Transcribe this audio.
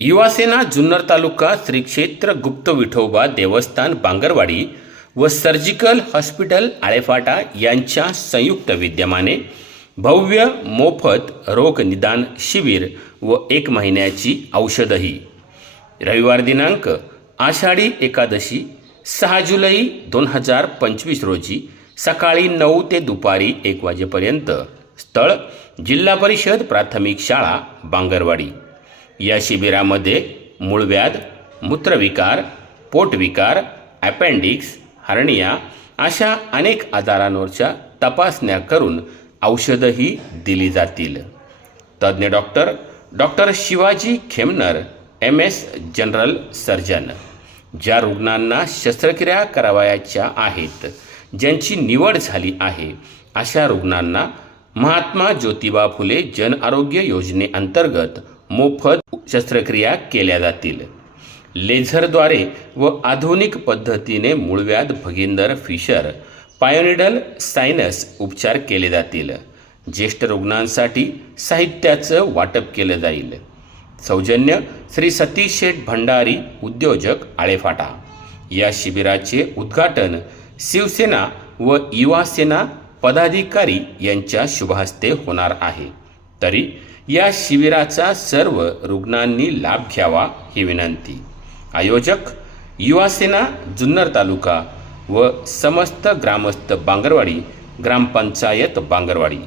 युवासेना जुन्नर तालुका श्री क्षेत्र गुप्त विठोबा देवस्थान बांगरवाडी व सर्जिकल हॉस्पिटल आळेफाटा यांच्या संयुक्त विद्यमाने भव्य मोफत रोग निदान शिबिर व एक महिन्याची औषधही. रविवार दिनांक आषाढी एकादशी सहा जुलै दोन हजार पंचवीस रोजी सकाळी नऊ ते दुपारी एक वाजेपर्यंत. स्थळ जिल्हा परिषद प्राथमिक शाळा बांगरवाडी. या शिबिरामध्ये मूळव्याध मूत्रविकार पोटविकार ॲपेंडिक्स हर्निया अशा अनेक आजारांवरच्या तपासण्या करून औषधंही दिली जातील. तज्ज्ञ doctor doctor Shivaji Khemnar M S general surgeon ज्या रुग्णांना शस्त्रक्रिया करावयाच्या आहेत ज्यांची निवड झाली आहे अशा रुग्णांना महात्मा ज्योतिबा फुले जन आरोग्य योजनेअंतर्गत मोफत शस्त्रक्रिया केल्या जातील. लेझरद्वारे व आधुनिक पद्धतीने मूळव्याध भगिंदर फिशर पायोनिडल सायनस उपचार केले जातील. ज्येष्ठ रुग्णांसाठी साहित्याचं वाटप केलं जाईल. सौजन्य श्री सतीश शेठ भंडारी उद्योजक आळेफाटा. या शिबिराचे उद्घाटन शिवसेना व युवासेना पदाधिकारी यांच्या शुभहस्ते होणार आहे. तरी या शिबिराचा सर्व रुग्णांनी लाभ घ्यावा ही विनंती. आयोजक युवासेना जुन्नर तालुका व समस्त ग्रामस्थ बांगरवाडी ग्रामपंचायत बांगरवाडी.